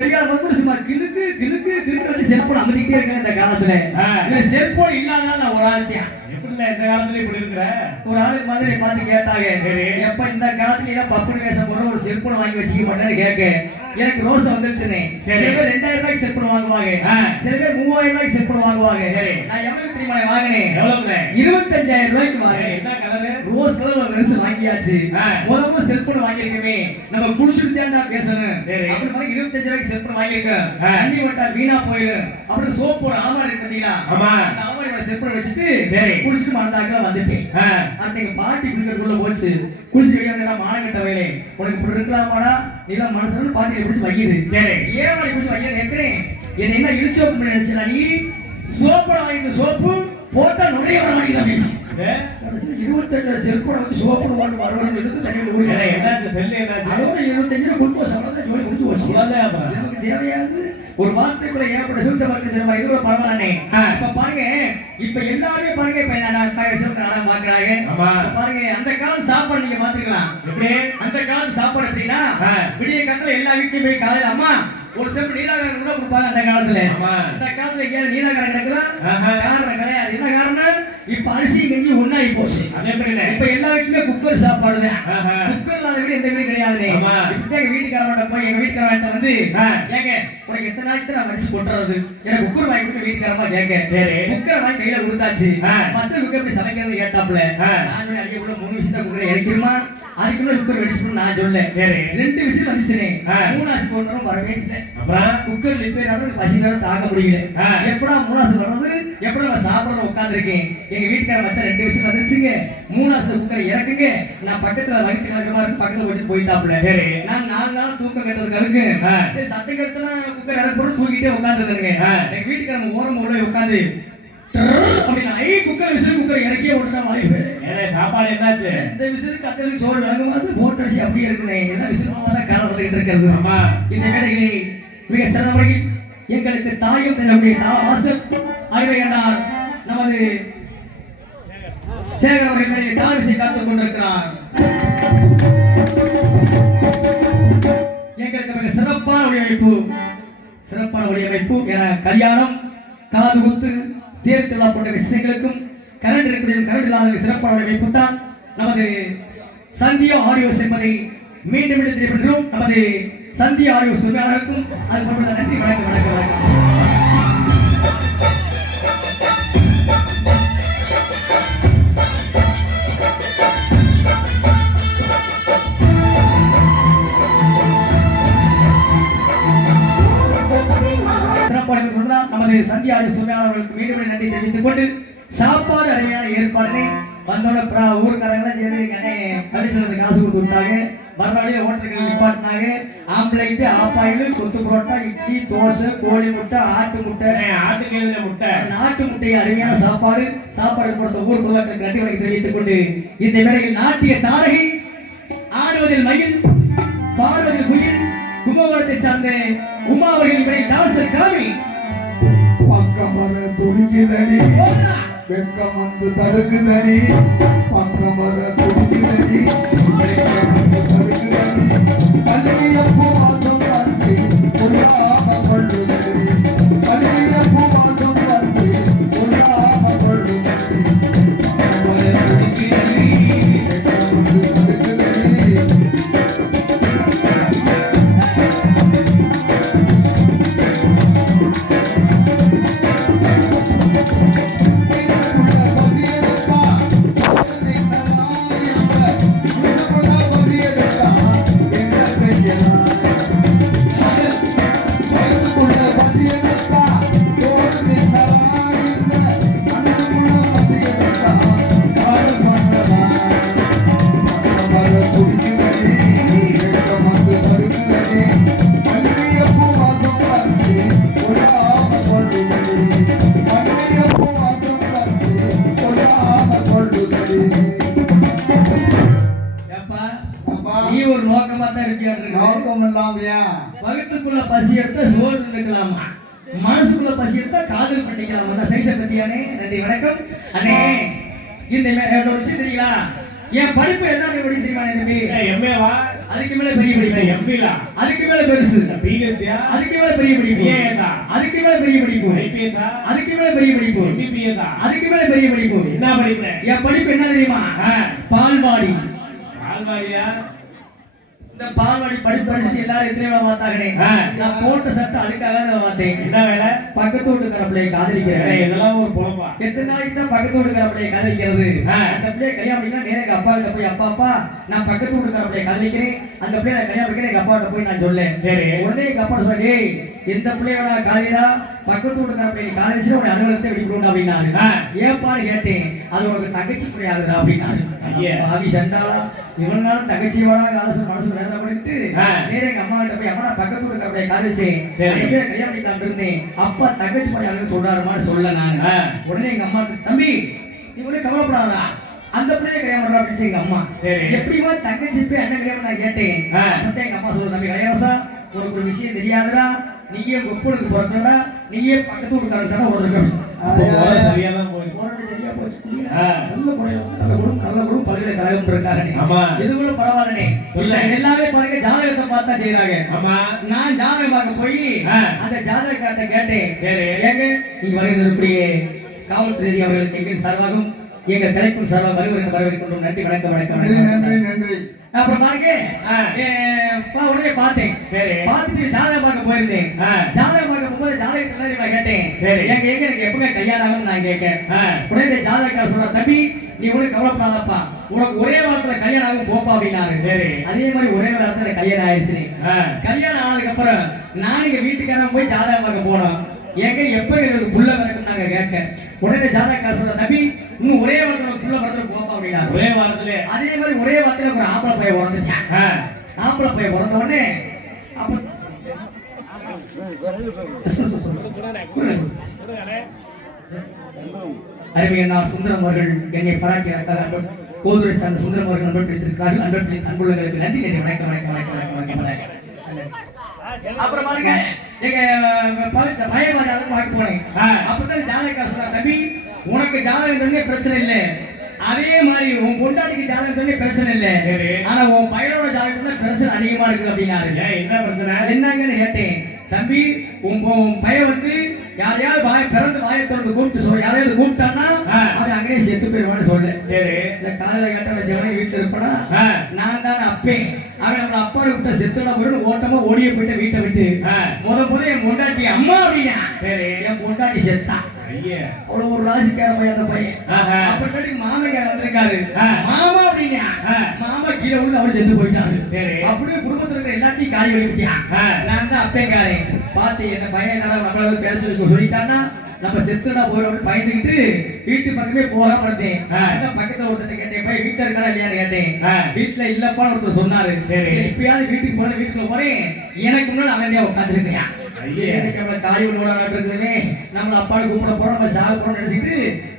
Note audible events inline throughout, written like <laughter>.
சும்மா கிணுக்கு கிணுக்கு கிணுக்கு வச்சு செல்போன் அமைதிக்கிட்டே இருக்காங்க இந்த காலத்துல. செல்போன் இல்லாதனால நான் ஒரு எப்படில இந்த காலத்துல இப்படி இருக்கிற? ஒரு ஆளு மாதிரி பார்த்து கேட்டாங்க. சரி. எப்ப இந்த காலத்துல எல்லாம் பப்புனு வேஷம் போற ஒரு செல்போன் வாங்கி வச்சுக்க மாட்டேன்னு கேட்க எனக்கு ரோஸ் வந்துருச்சுன்னு. சரி. சில பேர் ரெண்டாயிரம் ரூபாய்க்கு செல்போன் வாங்குவாங்க. சில பேர் மூவாயிரம் ரூபாய்க்கு செல்போன் வாங்குவாங்க. சரி. நான் எவ்வளவு தெரியுமா வாங்கினேன்? இருபத்தஞ்சாயிரம் ரூபாய்க்கு வாங்கினேன். என்ன கலரு? ரோஸ் கலர் ஒரு வாங்கியாச்சு. முதல்ல செல்போன் வாங்கியிருக்கமே. நம்ம குடிச்சிட்டு தான்டா பேசணும். சரி. அப்படி மாதிரி இருபத்தஞ்சு ரூபாய்க்கு செல்போன் வாங்கியிருக்கேன் ஆ. தண்ணி விட்டா வீணா போயிடும் அப்படி சோப்பு ஒரு ஆமாரி இருக்கு பாத்தீங்களா ஆமா. அந்த ஆமாரியோட செல்போன் வச்சுட்டு சரி. குடிச்சிட்டு மறந்தாக்கில வந்துட்டேன் எங்க பாட்டி குடிக்கிறதுக்குள்ள போச்சு குடிச்சு வைக்கிறா மானங்கட்ட வேலை உனக்கு இப்படி இருக்கலாமாடா நீல மனசுல பாட்டியை பிடிச்சி வைக்குது சரி. ஏன் வாடி பிடிச்சி வைக்க கேட்கிறேன் என்ன என்ன இழிச்சோப்பு பண்ணி நினைச்சா நீ சோப்பு வாங்கி சோப்பு போட்டா நுழைய வர மாட்டேங்கிறா பேசி ஏ? இருபத்தஞ்சு செல்போனை வச்சு சோப்பு வாங்கி ஊற்றி என்னாச்சு? செல்லு என்னாச்சு? அதோட இருபத்தஞ்சு ஜோலி அவ்வளவுதான் அப்புறம். நமக்கு தேவையாது ஒரு வார்த்தைக்குள்ள ஏற்பட சூழ்ச்சி பார்க்க மாதிரி இது கூட பரவாயில்லே. ஆ. இப்ப பாருங்க இப்ப எல்லாருமே பாருங்க இப்ப நான் சிவப்பு நாடகம் பாக்குறாங்க பாருங்க அந்த காலம் சாப்பாடு நீங்க பாத்துக்கலாம் எப்படி? அந்த காலம் சாப்பாடு எப்படின்னா. விடிய காலத்துல எல்லா வீட்லயும் போய் காலையில அம்மா ஒரு செப்பு நீலாகாரம் கூட கொடுப்பாங்க அந்த காலத்துல. அந்த காலத்துல நீலாகாரம் நடக்குதா ஆஹா. காரணம் கிடையாது. என்ன இப்ப அரிசி கஞ்சி ஒண்ணாயி போச்சு. இப்ப எல்லா வீட்லயுமே குக்கர் சாப்பாடு தான். குக்கர் இல்லாத வீடு எந்த வீடு கிடையாது எங்க வீட்டுக்காரவன்ட்ட போய் எங்க வீட்டுக்காரவன்ட்ட வந்து. ஏங்க உனக்கு எத்தனை நாளைக்கு நான் மடிச்சு கொட்டுறது? எனக்கு குக்கர் வாங்கி கொடுத்து வீட்டுக்காரமா கேட்க சரி. குக்கர் வாங்கி கையில கொடுத்தாச்சு. பத்து குக்கர் சமைக்கிறது கேட்டாப்ல. நான் அடியே உள்ள மூணு விஷயம் குக்கர் இறக்கிருமா அதுக்குள்ள குக்கர் வெடிச்சுட்டு நான் சொல்ல. ரெண்டு விசில் வந்துச்சுனே. மூணாசு போனரும் வரவே இல்லை. குக்கர் ரிப்பேர் ஆனது பசி வேற தாங்க முடியல. எப்படா மூணாசு வர்றது? எப்படா நான் சாப்பிடற உட்கார்ந்திருக்கேன். எங்க வீட்டுக்கார வச்சா ரெண்டு விஷயம் வந்துருச்சுங்க. மூணாசு குக்கர் இறக்குங்க. நான் பக்கத்துல வயிற்று கலக்கிற மாதிரி பக்கத்துல போயிட்டு போயிட்டாப்ல சரி. நான் நாலு நாள் தூக்கம் கெட்டதுக்கு இருக்கு. சரி சத்தம் கெடுத்தனா குக்கர் இறக்கு தூக்கிட்டே உட்கார்ந்துருங்க ஆ. எங்க வீட்டுக்காரங்க ஓரம் உள்ள உட்கார்ந்து அப்படின்னா ஐ குக்கர் விசில் குக்கர் இறக்கியே விட்டுட்டா வாய்ப்பு ஏலே, சாப்பாடு என்னாச்சு? இந்த விசிலுக்கு அத்தனைக்கு சோறு விளங்கும்போது போட்டு அடிச்சு அப்படியே இருக்குங்க என்ன விசிலமாக தான் காலம் வந்துகிட்டு இருக்கிறது. ஆமா. இந்த வேலைகளை மிக சிறந்த முறையில் எங்களுக்கு தாயும் நம்முடைய வாசல் அறிவையனார் நமது சேகர் அவர்கள் மேலே தாவிசை காத்துக் கொண்டிருக்கிறார். எங்களுக்கு மிக சிறப்பான வடிவமைப்பு சிறப்பான வடிவமைப்பு என கல்யாணம் காது குத்து தேர் திருவிழா போன்ற விஷயங்களுக்கும் கரண்ட் இருக்கக்கூடிய கரண்ட் இல்லாத சிறப்பான வடிவமைப்பு தான் நமது சந்தியா ஆடியோஸ் என்பதை மீண்டும் மீண்டும் தெரியப்படுகிறோம் நமது சந்தியா ஆடியோஸ் உரிமையாளருக்கும் அது போன்ற நன்றி வணக்கம் வணக்கம் வணக்கம். நமது சந்தியா ஆடியோஸ் உரிமையாளர்களுக்கு மீண்டும் நன்றி தெரிவித்துக் கொண்டு சாப்பாடு அருமையான ஏற்பாடுனை வந்தோட பிர- ஊர்க்காரங்களாம் சரி கண்ணே பரிசனத்துக்கு காசு கொடுத்து விட்டாங்க. மறுநாளில் ஹோட்டல்கள் நிப்பாட்டினாங்க. ஆம்லேட்டு ஆப்பாயில் கொத்து புரோட்டா இட்லி தோசை கோழி முட்டை ஆட்டு முட்டை. ஆட்டுக்கேதுல முட்டை. நாட்டு முட்டை அருமையான சாப்பாடு சாப்பாடு கொடுத்த ஊர் பொதுமக்களுக்கு நன்றி வணக்கம் தெரிவித்துக் கொண்டு இந்த வேளையில் நாட்டிய தாரகை ஆடுவதில் மயில் பாடுவதில் குயில் கும்பகோணத்தை சார்ந்த உமா அவர்கள் இவரை டான்சர் காமி பக்கம் வர துடிக்குதடி. வெக்கம் வந்து தடுக்குதடி பக்கம் வர துடிக்குதடி. வெக்கம் வந்து தடுக்குதடி. தான் இருக்கியாட்டு நோக்கம் இல்லாமையா வகுத்துக்குள்ள பசி எடுத்தா சோறு நிற்கலாமா மனசுக்குள்ள பசி எடுத்தா காதல் பண்ணிக்கலாமா சைஸை பத்தியானே நன்றி வணக்கம். அண்ணே இந்த ஒரு விஷயம் தெரியுங்களா என் படிப்பு என்ன படி தெரியுமா தம்பி? எம்ஏவா அதுக்கு மேல பெரிய படிப்பு. எம்பிலா அதுக்கு மேல பெருசு. பிஹெச்டியா அதுக்கு மேல பெரிய படிப்பு. ஏதா அதுக்கு மேல பெரிய படிப்பு. ஐபிஎஸ்ஆ அதுக்கு மேல பெரிய படிப்பு. எம்பிபிஎஸ்ஆ அதுக்கு மேல பெரிய படிப்பு. என்ன படிப்பு? என் படிப்பு என்ன தெரியுமா? பால்வாடி. பால்வாடியா? இந்த பால்வாடி படிப்பு படிச்சுட்டு எல்லாரும் எத்தனை பார்த்தாங்களே. நான் போட்ட சட்டை அதுக்காக நான் பார்த்தேன். என்ன வேலை? பக்கத்து வீட்டுக்கார பிள்ளைய காதலிக்கிறேன் இதெல்லாம் ஒரு எத்தனை நாளைக்கு தான் பக்கத்து வீட்டுக்கார பிள்ளைய காதலிக்கிறது. அந்த பிள்ளைய கல்யாணம் பண்ணிக்கலாம் நேரா அப்பா கிட்ட போய் அப்பா அப்பா நான் பக்கத்து வீட்டுக்கார பிள்ளைய காதலிக்கிறேன். அந்த பிள்ளைய நான் கல்யாணம் பண்ணிக்கிறேன் எங்க அப்பா கிட்ட போய் நான் சொல்லேன் சரி. உடனே எங்க அப்பா சொன்னேன் எந்த பிள்ளையோட காதலிடா பக்கத்து வீட்டுக்கார பிள்ளைய காதலிச்சு உடைய அலுவலகத்தை வெடிக்கணும் அப்படின்னாரு. ஏப்பான்னு கேட்டேன் அது உனக்கு தங்கச்சி பிள்ளையாகுதுடா அப்படின்னாரு. பாவி சண்டாளா இவன் நாளும் தங்கச்சியோட காதல் மனசு வேதனை பண்ணிட்டு. நேரா எங்க அம்மா கிட்ட போய் அம்மா பக்கத்து வீட்டுக்கார. அந்த பிள்ளைய கல்யாணம் பண்ணிக்கலாம் இருந்தேன் அப்பா தங்கச்சி பிள்ளையாகுதுன்னு சொல்றாருமான்னு சொல்ல நான். உடனே எங்க அம்மா தம்பி நீ ஒண்ணு கவலைப்படாதா அந்த பிள்ளைய கல்யாணம் பண்றா அப்படின்னு எங்க அம்மா. எப்படிமா தங்கச்சி போய் அண்ணன் கல்யாணம் நான் கேட்டேன் எங்க அம்மா சொல்ற தம்பி கலையாசா உனக்கு ஒரு விஷயம் தெரியாதுடா நீயே கொப்பனுக்கு பிறந்தடா நீயே பக்கத்து வீட்டுக்காரங்க தானே எல்லாமே பாருங்க ஜாதகத்தை பார்த்தா செய்யறாங்க ஆமா. நான் ஜாதகம் பார்க்க போய். அந்த ஜாதகக்கார்ட்ட கேட்டேன். சரி. ஏங்க நீங்க வருகிறதுக்குரிய காவல்துறை அவர்களுக்கு எங்கள் சார்பாகவும் எங்க தலைக்கும் சார்பாக வருவதற்கு வரவேற்கின்றோம். நன்றி வணக்கம் வணக்கம் நன்றி நன்றி அப்புறம் பாருங்க உடனே பார்த்தேன். சரி. பார்த்துட்டு ஜாதகம் பார்க்க போயிருந்தேன். ஜாதகம் பார்க்க போகும்போது ஜாதகத்துல நான் கேட்டேன். சரி. எங்க எங்க எனக்கு எப்பவுமே கல்யாணம் ஆகும்னு நான் கேட்கேன். உடனே ஜாதகக்கார சொல்ற தம்பி நீ ஒன்றும் கவலைப்படாதப்பா. உனக்கு ஒரே வாரத்துல கல்யாணம் ஆகும் போப்பா அப்படின்னாரு. சரி. அதே மாதிரி ஒரே வாரத்துல கல்யாணம் ஆயிடுச்சு. கல்யாணம் ஆனதுக்கு அப்புறம் நான் எங்க வீட்டுக்காரன் போய் ஜாதகம் பார்க்க போனோம். ஏங்க எப்ப எனக்கு புள்ள பிறக்கும் நாங்க கேட்க உடனே ஜாதகக்கார சொல்ற தம்பி இன்னும் ஒரே வாரத்துல புள்ள பிறந்து போப்பா அப்படின்னாரு ஒரே வாரத்திலே. அதே மாதிரி ஒரே வாரத்துல ஒரு ஆம்பளை பையன் பிறந்துச்சான். ஆம்பளை பையன் பிறந்த உடனே அப்ப சுந்தரம் அவர்கள் என்னை பாராட்டி அன்பர் கோதுரை சார்ந்த சுந்தரம் அவர்கள் அன்பர் பிடித்திருக்கிறார்கள் அன்பர் பிடித்த அன்புள்ளங்களுக்கு நன்றி. நன்றி. வணக்கம் வணக்கம் வணக்கம் வணக்கம் வணக்கம் வணக்கம். அப்புறம் பாருங்க எங்க பழைய ஜாதகம் பார்க்க போனேன். ஆ. அப்பதான் ஜாதகா சொன்னா தம்பி உனக்கு ஜாதகம் தண்ணி பிரச்சனை இல்ல. அதே மாதிரி உன் பொண்டாட்டிக்கு ஜாதகம் தண்ணி பிரச்சனை இல்ல. ஆனா உன் பையனோட ஜாதகம் தான் பிரச்சனை அதிகமா இருக்கு அப்படின்னாரு. என்ன பிரச்சனை? என்னங்கன்னு கேட்டேன். தம்பி உன் பையன் வந்து யாரையாவது வாய் பிறந்து வாயை திறந்து கூப்பிட்டு சொல்ல. யாரையாவது கூப்பிட்டான்னா. அவன் அங்கேயே செத்து போயிடுவான்னு சொல்ல. சரி. இந்த காலையில கேட்ட வச்சவனே வீட்டுல இருப்பனா. நான் தான் அப்பேன். அவன் நம்மள அப்பா விட்ட செத்துடா போயிடும் ஓட்டமா ஓடிய போயிட்டு வீட்டை விட்டு. முத முத என் பொண்டாட்டி அம்மா அப்படின்னா சரி. என் பொண்டாட்டி செத்தா. அவ்வளவு ஒரு ராசிக்கார பையன் அந்த பையன். அப்புறமேட்டு மாமையார் வந்திருக்காரு. மாமா அப்படின்னா. மாமா கீழே விழுந்து அவரு செத்து போயிட்டாரு. அப்படியே குடும்பத்துல இருக்கிற எல்லாத்தையும் காலி வலிப்பிட்டான் ஆ. நான் தான் அப்பேங்காரன் பார்த்து என்ன பையன் என்னடா நம்மள பேர சொல்லி சொல்லிட்டான்னா நம்ம செத்துடா போயிடும் பயந்துக்கிட்டு வீட்டு பக்கமே போகாம இருந்தேன். பக்கத்துல ஒருத்தர் கேட்டேன் பையன் வீட்டுல இருக்கா இல்லையான்னு கேட்டேன். வீட்டுல இல்லப்பான்னு ஒருத்தர் சொன்னாரு. சரி. இப்பயாவது வீட்டுக்கு போன வீட்டுக்குள்ள போறேன். எனக்கு முன்னாடி அமைதியா உட்காந்துருக்கேன் உணவோட நாட்டுக்குதுமே நம்மள அப்பாவை கூப்பிட போறோம் நம்ம சாக போறோம் நினைச்சிட்டு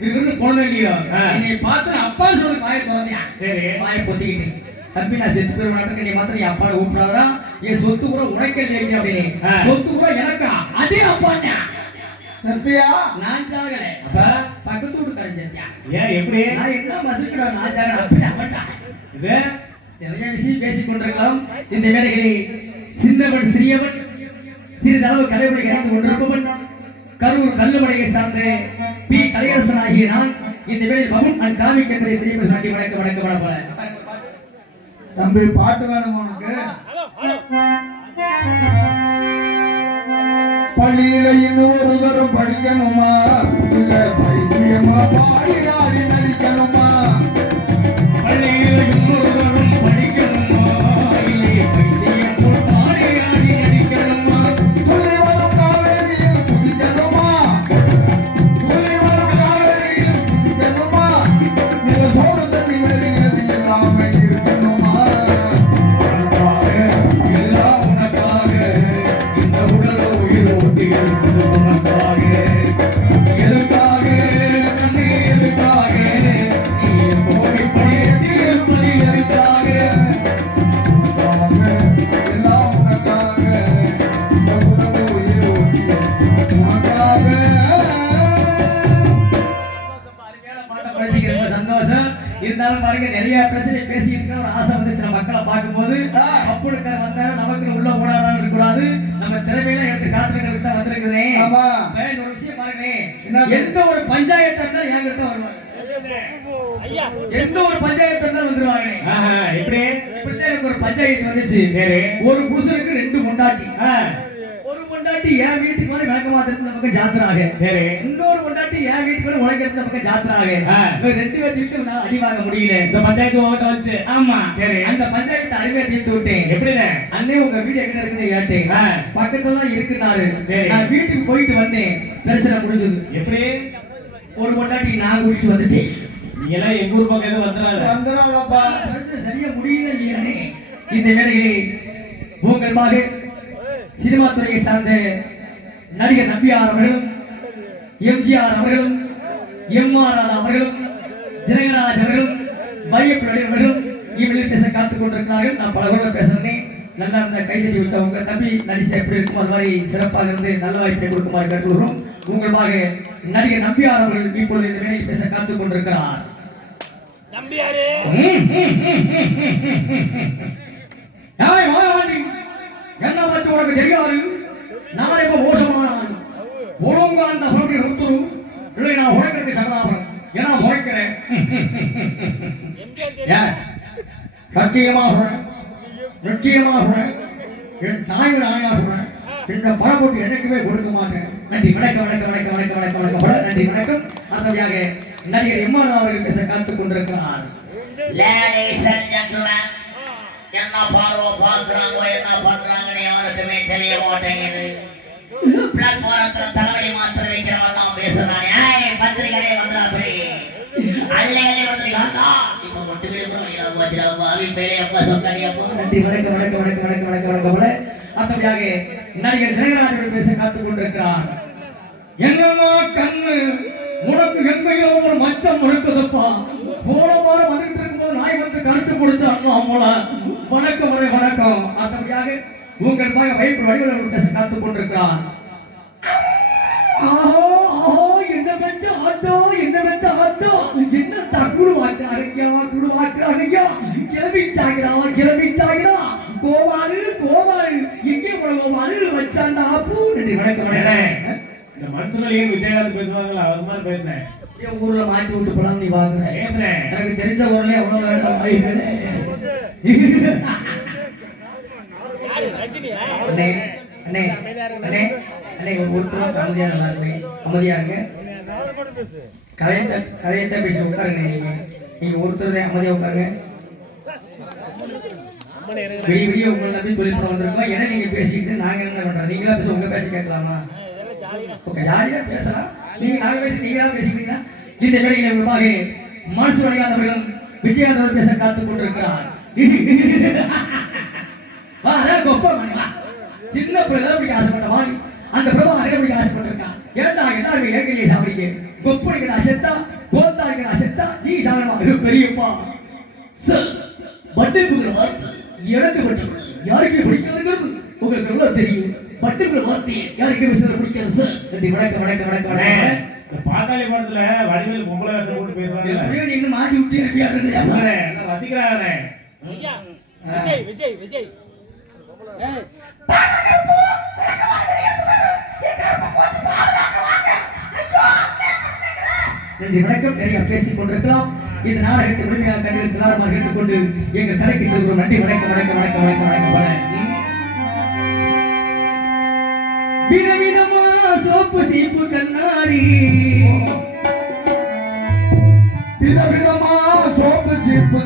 இவரு போன இல்லையோ. என்னை பார்த்து அப்பா சொல்லி வாயை திறந்தேன். சரி. வாயை பொத்திக்கிட்டு தம்பி நான் செத்து போய் நாட்டுக்கு நீ மாத்திரம் என் அப்பாவை கூப்பிடாதா என் சொத்து கூட உனக்கே அப்படின்னு. சொத்து கூட எனக்கா? அதே அப்பா சத்யா? நான் சாகல. அப்ப? பக்கத்து வீட்டுக்காரன் செத்தியா ஏன் எப்படி? நான் என்ன மசுக்கிடா நான் சாகல. அப்படி அவன்டா இது? நிறைய விஷயம் பேசிக் கொண்டிருக்கலாம். இந்த வேலைகளை சின்னவன் சிறியவன் சிறிதளவு கலைமுறை கரைந்து கொண்டிருப்பவன் கரூர் கல்லுமலையை சார்ந்த பி. கலையரசன் ஆகிய நான் இந்த வேளையில் பவன் அண்ட் காமிக் என்பதை தெரியப்படுத்த வேண்டிய வணக்கம் வணக்கம் வணக்கம் தம்பி பாட்டு வேணும் உனக்கு? வழியில இன்னும் ஒருவரும் படிக்கணுமா? இல்ல பைத்தியமா ஒரு பஞ்சாயத்தா இருந்தா என்கிட்ட வருவாங்க? எந்த ஒரு பஞ்சாயத்து இருந்தாலும் வந்துருவாங்க. ஆஹா, எப்படி? இப்படித்தான் எனக்கு ஒரு பஞ்சாயத்து வந்துச்சு. சரி. ஒரு புருஷனுக்கு ரெண்டு ஒரு என் வீட்டுக்கு விளக்க மாத்திரத்து பக்கம் ஜாத்திராக. சரி. இன்னொரு என் வீட்டுக்கு மேல உழைக்கிறது பக்கம் ஜாத்திராக. ரெண்டு வீட்டு நான் அடி வாங்க முடியல. இந்த பஞ்சாயத்து வந்துச்சு. ஆமா. சரி. அந்த பஞ்சாயத்து அருமையா தீர்த்து விட்டேன். அண்ணே உங்க வீடு எங்க இருக்குன்னு கேட்டேன். பக்கத்துல தான் இருக்குனாரு சரி. நான் வீட்டுக்கு போயிட்டு வந்தேன். பிரச்சனை முடிஞ்சது. எப்படி? ஒரு பொண்டாட்டி நான் கூட்டிட்டு வந்துட்டேன். நீங்க எல்லாம் எங்க ஊர் பக்கம் எதுவும் வந்துடாத வந்துடாதப்பா சரியா முடியல இல்லையானே? இந்த வேளையிலே உங்கள் மக சினிமா துறையை சார்ந்த நடிகர் நம்பியார் அவர்களும் எம்ஜிஆர் அவர்களும் எம்ஆர்ஆர் அவர்களும் ஜனகராஜ் அவர்களும் அவர்களும் இவர்கள் பேச காத்துக் கொண்டிருக்கிறார்கள். நான் பல கூட பேசுறேன். நல்லா இருந்த கைதட்டி வச்ச உங்க தம்பி நடிச்ச எப்படி இருக்கும் அது மாதிரி சிறப்பாக இருந்து நல்ல வாய்ப்பை கொடுக்குமாறு கேட்டுக்கொள்கிறோம் உங்களுமாக நடிகர் நம்பியார் அவர்கள் இப்பொழுது இந்த வேலையில் பேச காத்துக் கொண்டிருக்கிறார். மாயாண்டி என்ன பத்தி உனக்கு தெரியாது? நான் இப்ப மோசமான ஆளு ஒழுங்கா அந்த பொருளை உத்துரு இல்லை நான் உழைக்கிறதுக்கு சகலாபுரம் ஏன்னா உழைக்கிறேன் சத்தியமா சொல்றேன். நிச்சயமா சொல்றேன். என் தாய் நாயா சொல்றேன். இந்த பழப்பொருள் என்னைக்குமே கொடுக்க மாட்டேன். நன்றி வணக்கம் வணக்கம் வணக்கம் வணக்கம் வணக்கம் வணக்கம் வணக்கம் நன்றி வணக்கம் அடுத்தபடியாக நடிகர் எம்ஆர் அவர்கள் பேச காத்துக் கொண்டிருக்கிறார் என்ன பார்வை பார்க்குறாங்க என்ன பண்றாங்கன்னு யாருக்குமே தெரிய மாட்டேங்குது பிளாட்ஃபாரத்துல தலைவலி மாத்திரை வைக்கிறவெல்லாம் பேசுறாங்க ஏய் பத்திரிகையே வந்துடா அப்படி அல்லே அல்லே வந்துருக்காங்க இப்ப மட்டும் போல நடிகர் ஜெயராஜ் பேச காத்துக் கொண்டிருக்கிறார் என்னமா கண்ணு? உனக்கு எங்கேயோ ஒரு மச்சம் இருக்குதுப்பா போன வாரம் வந்துட்டு இருக்கும்போது நாய் வந்து கடிச்சு பிடிச்சான் அம்மள வணக்கம் வரை வணக்கம். அடுத்தபடியாக உங்கள் மகன் வயிற்று வடிவில் பேச காத்துக் கொண்டிருக்கிறார். ஆஹோ ஆஹோ என்ன வெச்ச ஆட்டோ என்ன வெச்ச ஆட்டோ? என்ன தக்குடு வாக்குறாங்க குடு வாக்குறாங்க கிளம்பிட்டாங்கடா கிளம்பிட்டாங்கடா. கோவாலு கோவாலு. எங்கே போன கோவாலு? வச்சாண்டா பூ. நன்றி வணக்கம் வணக்கம். இந்த ஏன் விஜயகாந்த் பேசுவாங்களா? அவர் மாதிரி பேசுனேன். ஊர்ல மாட்டி விட்டு போலாம் நீ பாக்குற பேசுறேன். எனக்கு தெரிஞ்ச ஊர்ல எவ்வளவு ஒருத்தரும் அமைதியா இருந்தாருமே அமைதியா இருங்க. கதையத்தை கதையத்தை பேசி உட்காருங்க நீங்க. நீங்க ஒருத்தர் அமைதியா உட்காருங்க. விடிய விடிய உங்களை நம்பி தொழில் பண்ண வந்திருக்கோம். ஏன்னா நீங்க பேசிட்டு நாங்க என்ன பண்றோம் நீங்களா பேச உங்க பேச கேட்கலாமா? ஜாலியா பேசலாம். நீங்க நாங்க பேசி நீங்களா தான் பேசிக்கிறீங்க இந்த வேலையில விரும்பாக மனசு வழியாதவர்களும் விஜயாதவர் பேச காத்துக் கொண்டிருக்கிறார். <laughs> வா அரே கொப்ப மணி சின்ன பிள்ளை அப்படி ஆசைப்பட்ட வாடி அந்த பிரபா அதே அப்படி ஆசைப்பட்டிருக்கான் ஏன்டா எல்லாரும் ஏகலையை சாப்பிடுங்க கொப்படிக்கிறா அசத்தா கோத்தாடிக்கிறா அசத்தா நீ சாப்பிடமா பெரியப்பா. சார் புகிற வார்த்தை எனக்கு மட்டும். யாருக்கு பிடிக்காதுங்கிறது உங்களுக்கு நல்லா தெரியும். பட்டிப்புங்கிற வார்த்தையை யாருக்கு பேசுறது பிடிக்காது சார் நன்றி வணக்கம் வணக்கம் வணக்கம் வணக்கம். பாட்டாளி படத்துல வடிவேல் பொம்பளை வேஷம் போட்டு பேசுவாங்கல்ல எப்படியோ நீங்க மாட்டி விட்டு இருப்பியாடுறது ரசிக்கிறாரே விஜய் விஜய் விஜய் நன்றி வணக்கம். நிறைய பேசிக் கொண்டிருக்கலாம். இந்த நாடகத்தை முழுமையாக கண்டு எல்லாரும் கேட்டுக்கொண்டு எங்கள் கரைக்கு செல்கிறோம் நன்றி வணக்கம் வணக்கம் வணக்கம் வணக்கம் வணக்கம். பல விதவிதமா சோப்பு சீப்பு கண்ணாடி விதவிதமா சோப்பு சீப்பு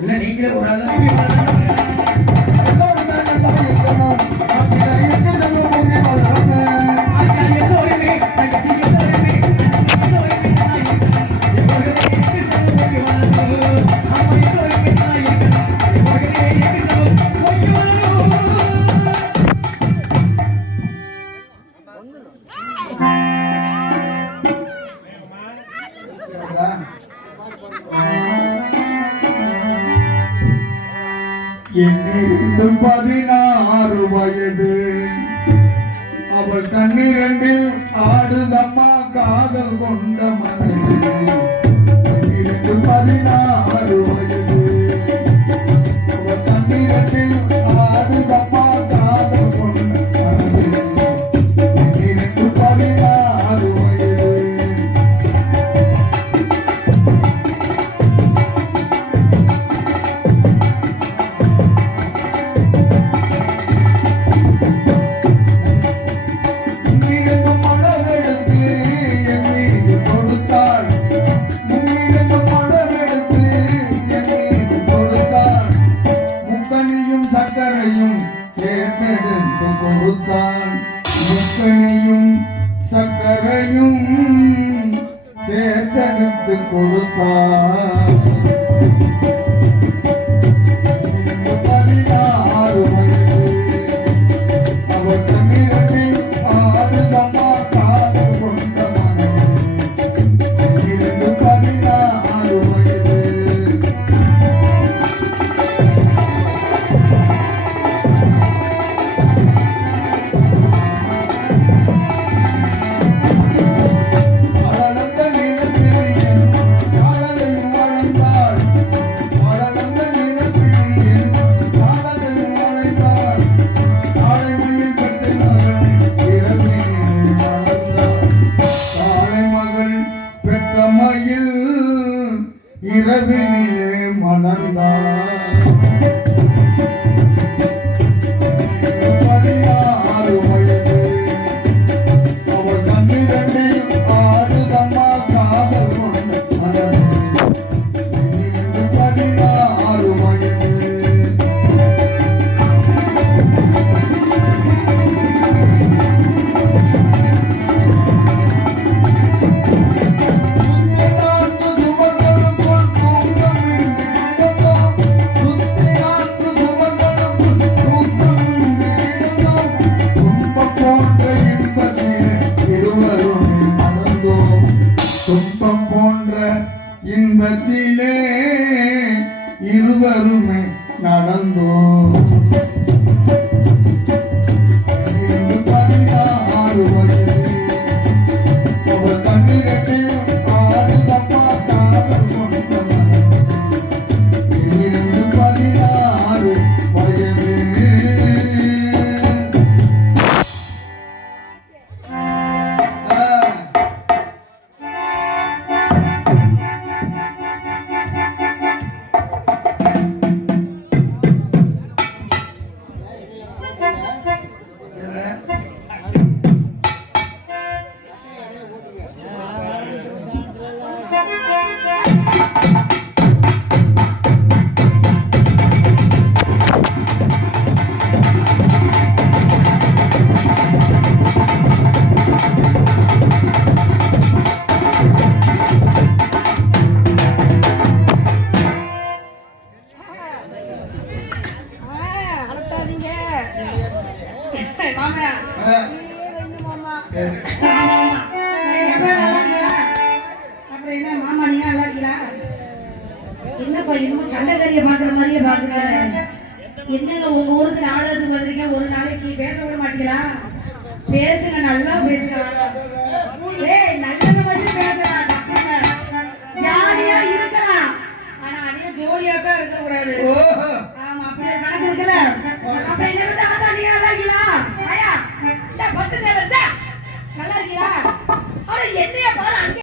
இல்ல நீங்களே ஒரு காதல் கொண்ட மனைவி. பதினா எடுத்து கொடுத்தான் முக்கனையும் சக்கரையும் சேர்த்தெடுத்து கொடுத்தான். மாமா மாமா அப்புறம் என்ன மாமா நீங்க நல்லா என்னப்பா இன்னும் சண்டைக்காரிய பாக்குற மாதிரியே பாக்குறீங்க என்னங்க உங்க ஊருக்கு நாடகத்துக்கு வந்திருக்கீங்க ஒரு நாளைக்கு பேச விட மாட்டீங்களா? பேசுங்க நல்லா பேசுங்க. ஏய் நல்லத மட்டும் பேசலாம் தப்புங்க. ஜாலியா இருக்கலாம். ஆனா அதே ஜோலியா தான் இருக்கக்கூடாது.